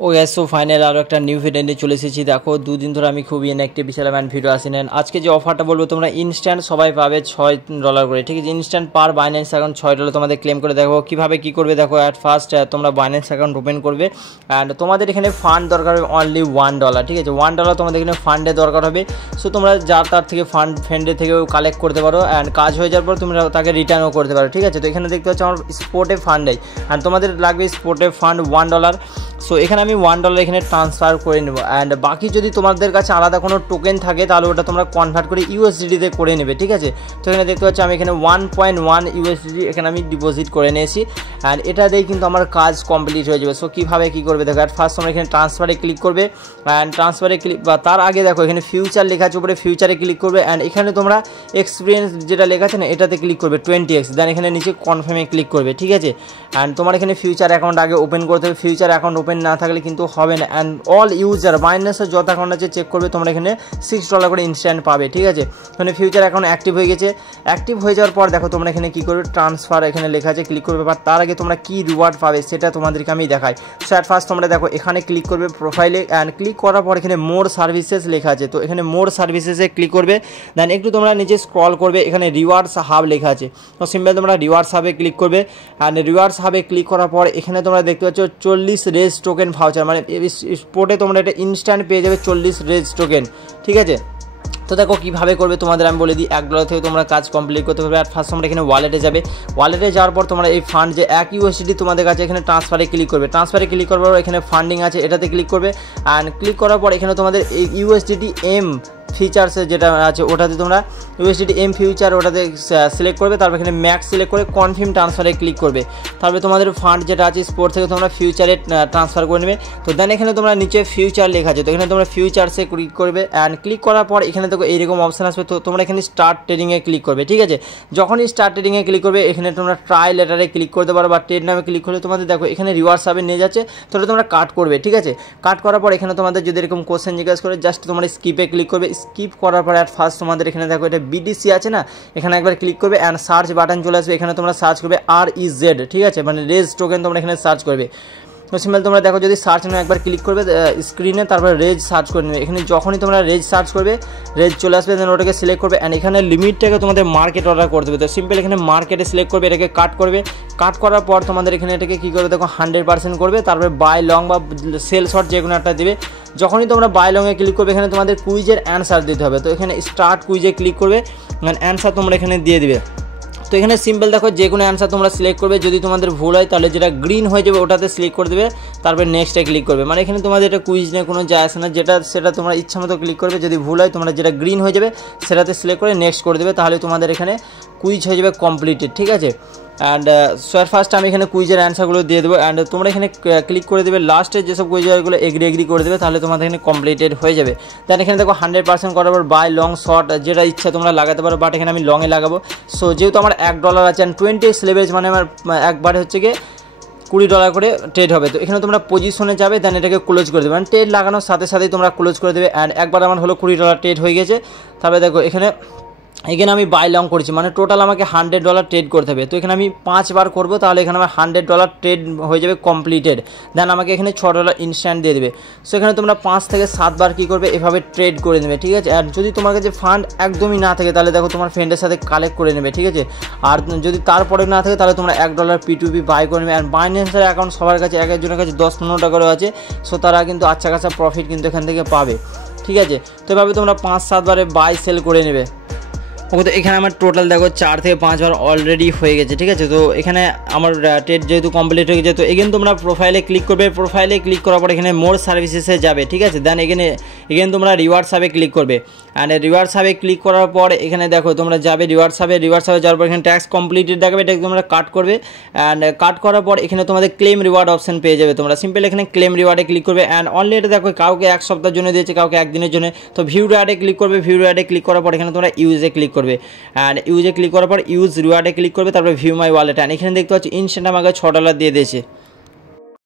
ও gas so final আরও একটা new video নিয়ে চলে এসেছি। দেখো দুদিন ধরে আমি খুবই ইনঅ্যাক্টিভ, বিশাল ম্যান ভিডিও আসি নেন। আজকে যে অফারটা বলবো তোমরা ইনস্ট্যান্ট সবাই পাবে $6 করে, ঠিক আছে। ইনস্ট্যান্ট পার বাইন্যান্স অ্যাকাউন্ট $6 তোমাদের ক্লেম করে। দেখো কীভাবে কী করবে, দেখো অ্যাট ফার্স্ট তোমরা বাইন্যান্স অ্যাকাউন্ট ওপেন করবে অ্যান্ড তোমাদের এখানে ফান্ড দরকার হবে অনলি $1, ঠিক আছে। $1 তোমাদের এখানে ফান্ডে দরকার হবে। সো তোমরা যার তার থেকে ফ্রেন্ডে থেকেও কালেক্ট করতে পারো অ্যান্ড কাজ হয়ে যাওয়ার পর তোমরা তাকে রিটার্নও করতে পারো, ঠিক আছে। তো এখানে দেখতে পাচ্ছ আমার স্পোর্টে ফান্ডেই অ্যান্ড তোমাদের লাগবে স্পোর্টে ফান্ড $1। সো এখানে আমি $1 এখানে ট্রান্সফার করে নেবো অ্যান্ড বাকি যদি তোমাদের কাছে আলাদা কোনো টোকেন থাকে তাহলে ওটা তোমরা কনভার্ট করে ইউএসডিতে করে নেবে, ঠিক আছে। তো এখানে দেখতে পাচ্ছি আমি এখানে 1.1 ইউএসডি এখানে আমি ডিপোজিট করে নিয়েছি অ্যান্ড এটা দিয়ে কিন্তু আমার কাজ কমপ্লিট হয়ে যাবে। সো কীভাবে কী করবে দেখো, ফার্স্ট তোমরা এখানে ট্রান্সফারে ক্লিক করবে অ্যান্ড ট্রান্সফারে ক্লিক বা তার আগে দেখো এখানে ফিউচার লেখা আছে, উপরে ফিউচারে ক্লিক করবে অ্যান্ড এখানে তোমরা এক্সপিরিয়েন্স যেটা লেখা আছে না এটাতে ক্লিক করবে 20x, দেন এখানে নিচে কনফার্মে ক্লিক করবে, ঠিক আছে। অ্যান্ড তোমার এখানে ফিউচার অ্যাকাউন্ট আগে ওপেন করতে হবে, ফিউচার অ্যাকাউন্ট ওপেন না থাকলে কিন্তু হবে না। অ্যান্ড অল ইউজার বাইন্যান্সের যত অ্যাকাউন্ট আছে চেক করবে, তোমরা এখানে $6 করে ইনস্ট্যান্ট পাবে, ঠিক আছে। এখানে ফিউচার অ্যাকাউন্ট অ্যাক্টিভ হয়ে গেছে। অ্যাক্টিভ হয়ে যাওয়ার পর দেখো তোমরা এখানে কী করবে, ট্রান্সফার এখানে লেখা আছে ক্লিক করবে, বা তার আগে তোমরা কী রিওয়ার্ড পাবে সেটা তোমাদেরকে আমি দেখাই। সো অ্যাট ফার্স্ট তোমরা দেখো এখানে ক্লিক করবে প্রোফাইলে অ্যান্ড ক্লিক করার পর এখানে মোর সার্ভিসেস লেখা আছে, তো এখানে মোর সার্ভিসেসে ক্লিক করবে। দেন একটু তোমরা নিচে স্ক্রল করবে, এখানে রিওয়ার্ডস হাব লেখা আছে, তো সিম্পল তোমরা রিওয়ার্ডস হাবে ক্লিক করবে অ্যান্ড রিওয়ার্ডস হাবে ক্লিক করার পর এখানে তোমরা দেখতে পাচ্ছ 40 রেজ টোকেন ভাউচার, মানে স্পোর্টে তোমরা এটা ইনস্ট্যান্ট পেয়ে যাবে 40 রেজ টোকেন, ঠিক আছে। তো দেখো কীভাবে করবে তোমাদের আমি বলে দিই। $1 থেকে তোমরা কাজ কমপ্লিট করতে পারবে। আর ফার্স্ট তোমরা এখানে ওয়ালেটে যাবে, ওয়ালেটে যাওয়ার পর তোমরা এই ফান্ড যে এক ইউএসডি তোমাদের কাছে এখানে ট্রান্সফারে ক্লিক করবে, ট্রান্সফারে ক্লিক করার পর এখানে ফান্ডিং আছে এটাতে ক্লিক করবে অ্যান্ড ক্লিক করার পর এখানে তোমাদের এই ইউএসডিটি এম ফিচার্সে যেটা আছে ওটাতে তোমরা ইউএসডিটি এম ফিউচার ওটাতে সিলেক্ট করবে, তারপর এখানে ম্যাক্স সিলেক্ট করে কনফার্ম ট্রান্সফারে ক্লিক করবে। তারপরে তোমাদের ফান্ড যেটা আছে স্পোর্ট থেকে তোমরা ফিউচারে ট্রান্সফার করে নেবে। তো দেন এখানে তোমরা নিচে ফিউচার লেখা আছে, তো এখানে তোমরা ফিউচার্সে ক্লিক করবে অ্যান্ড ক্লিক করার পর এখানে দেখো এইরকম অপশান আসবে, তো তোমরা এখানে স্টার্ট ট্রেডিংয়ে ক্লিক করবে, ঠিক আছে। যখনই স্টার্ট ট্রেডিংয়ে ক্লিক করবে এখানে তোমরা ট্রাই লেটারে ক্লিক করতে পারো বা ট্রেড নামে ক্লিক করলে তোমাদের দেখো এখানে রিওয়ার্ডস হবে নিয়ে যাচ্ছে, তাহলে তোমরা কাট করবে, ঠিক আছে। কাট করার পর এখানে তোমাদের যদি এরকম কোশ্চেন জিজ্ঞাসা করে জাস্ট তোমরা স্কিপে ক্লিক করবে। স্কিপ করার পর অ্যাট ফার্স্ট তোমাদের এখানে দেখো এটা বিডিসি আছে না, এখানে একবার ক্লিক করবে অ্যান্ড সার্চ বাটন চলে আসবে, এখানে তোমরা সার্চ করবে REZ, ঠিক আছে, মানে রেজ টোকেন তোমরা এখানে সার্চ করবে। তো সিম্পল তোমরা দেখো যদি সার্চ নাও একবার ক্লিক করবে স্ক্রিনে, তারপরে রেজ সার্চ করে নেবে। এখানে যখনই তোমরা রেজ সার্চ করবে রেজ চলে আসবে, দেন ওটাকে সিলেক্ট করবে অ্যান্ড এখানে লিমিটটাকে তোমাদের মার্কেট অর্ডার করতে হবে। তো সিম্পল এখানে মার্কেটে সিলেক্ট করবে, এটাকে কাট করবে। কাট করার পর তোমাদের এখানে এটাকে কী করবে দেখো 100% করবে, তারপরে বাই লং বা সেল শর্ট যে কোনো একটা দেবে। যখনই তোমরা বাই লংয়ে ক্লিক করবে এখানে তোমাদের কুইজের অ্যান্সার দিতে হবে, তো এখানে স্টার্ট কুইজে ক্লিক করবে অ্যান্সার তোমরা এখানে দিয়ে দিবে। তো এখানে সিম্পল দেখো যে কোনো অ্যান্সার তোমরা সিলেক্ট করবে, যদি তোমাদের ভুল হয় তাহলে যেটা গ্রিন হয়ে যাবে ওটাতে সিলেক্ট করে দেবে, তারপরে নেক্সটে ক্লিক করবে। মানে এখানে তোমাদের এটা কুইজ নিয়ে কোনো যায় আসে না, সেটা তোমরা ইচ্ছা মতো ক্লিক করবে। যদি ভুল হয় তোমরা যেটা গ্রিন হয়ে যাবে সেটাতে সিলেক্ট করে নেক্সট করে দেবে, তাহলে তোমাদের এখানে কুইজ হয়ে যাবে কমপ্লিটেড, ঠিক আছে। অ্যান্ড ফার্স্ট আমি এখানে কুইজের অ্যান্সারগুলো দিয়ে দেবো অ্যান্ড তোমরা এখানে ক্লিক করে দেবে লাস্টে যেসব কুইজগুলো এগ্রি করে দেবে, তাহলে তোমাদের এখানে কমপ্লিটেড হয়ে যাবে। দেন এখানে দেখো 100% করার পর বাই লং শর্ট যেটা ইচ্ছা তোমরা লাগাতে পারো, বাট এখানে আমি লংয়ে লাগাবো। সো যেহেতু আমার $1 আছে অ্যান্ড 20x লেভারেজ, মানে আমার একবারে হচ্ছে গিয়ে $20 করে ট্রেড হবে। তো এখানে তোমরা পজিশনে যাবে, দেন এটাকে ক্লোজ করে দেবে, মানে ট্রেড লাগানোর সাথে সাথেই তোমরা ক্লোজ করে দেবে অ্যান্ড একবার আমার হলো $20 ট্রেড হয়ে গেছে। তারপরে দেখো এখানে আমি বাই লং করেছি, মানে টোটাল আমাকে $100 ট্রেড করতে হবে। তো এখানে আমি 5 বার করবো, তাহলে এখানে আমার $100 ট্রেড হয়ে যাবে কমপ্লিটেড। দেন আমাকে এখানে $6 ইনস্ট্যান্ট দিয়ে দেবে। সো এখানে তোমরা 5 থেকে 7 বার কী করবে এভাবে ট্রেড করে নেবে, ঠিক আছে। আর যদি তোমার কাছে ফান্ড একদমই না থাকে তাহলে দেখো তোমার ফ্রেন্ডের সাথে কালেক্ট করে নেবে, ঠিক আছে। আর যদি তারপরে না থাকে তাহলে তোমরা $1 P2P বাই করে নেবে। আর বাইন্যান্সের অ্যাকাউন্ট সবার কাছে এক একজনের কাছে 10-15 টাকারও আছে, সো তারা কিন্তু আচ্ছা কাছা প্রফিট কিন্তু এখান থেকে পাবে, ঠিক আছে। তো এভাবে তোমরা 5-7 বারে বাই সেল করে নেবে। ওকে, তো এখানে আমার টোটাল দেখো 4 থেকে 5 বার অলরেডি হয়ে গেছে, ঠিক আছে। তো এখানে আমার ট্রেড যেহেতু কমপ্লিট হয়ে গেছে, তো এগেন তোমরা প্রোফাইলে ক্লিক করবে, প্রোফাইলে ক্লিক করার পর এখানে মোর সার্ভিসেসে যাবে, ঠিক আছে। দেন এগেন তোমরা রিওয়ার্ডস হাবে ক্লিক করবে অ্যান্ড রিওয়ার্ডস হাবে ক্লিক করার পর এখানে দেখো তোমরা যাবে রিওয়ার্ডস হাবে যাওয়ার পর এখানে ট্যাক্স কমপ্লিটেড দেখাবে, এটাকে তোমরা কাট করবে অ্যান্ড কাট করার পর এখানে তোমাদের ক্লেম রিওয়ার্ড অপশন পেয়ে যাবে। তোমরা সিম্পল এখানে ক্লেম রিওয়ার্ডে ক্লিক করবে অ্যান্ড অনলি এটা দেখো কাউকে 1 সপ্তাহের জন্য দিয়েছে, কাউকে 1 দিনের জন্য। তো ভিউ রিওয়ার্ডে ক্লিক করবে, ভিউ রিওয়ার্ডে ক্লিক করার পর এখানে তোমরা ইউজে ক্লিক করবে অ্যান্ড ইউজে ক্লিক করার পর ইউজ রিওয়ার্ডে ক্লিক করবে, তারপরে ভিউ মাই ওয়ালেট অ্যান্ড এখানে দেখতে পাচ্ছি ইনস্ট্যান্ট আমাকে $6 দিয়ে দিয়েছে।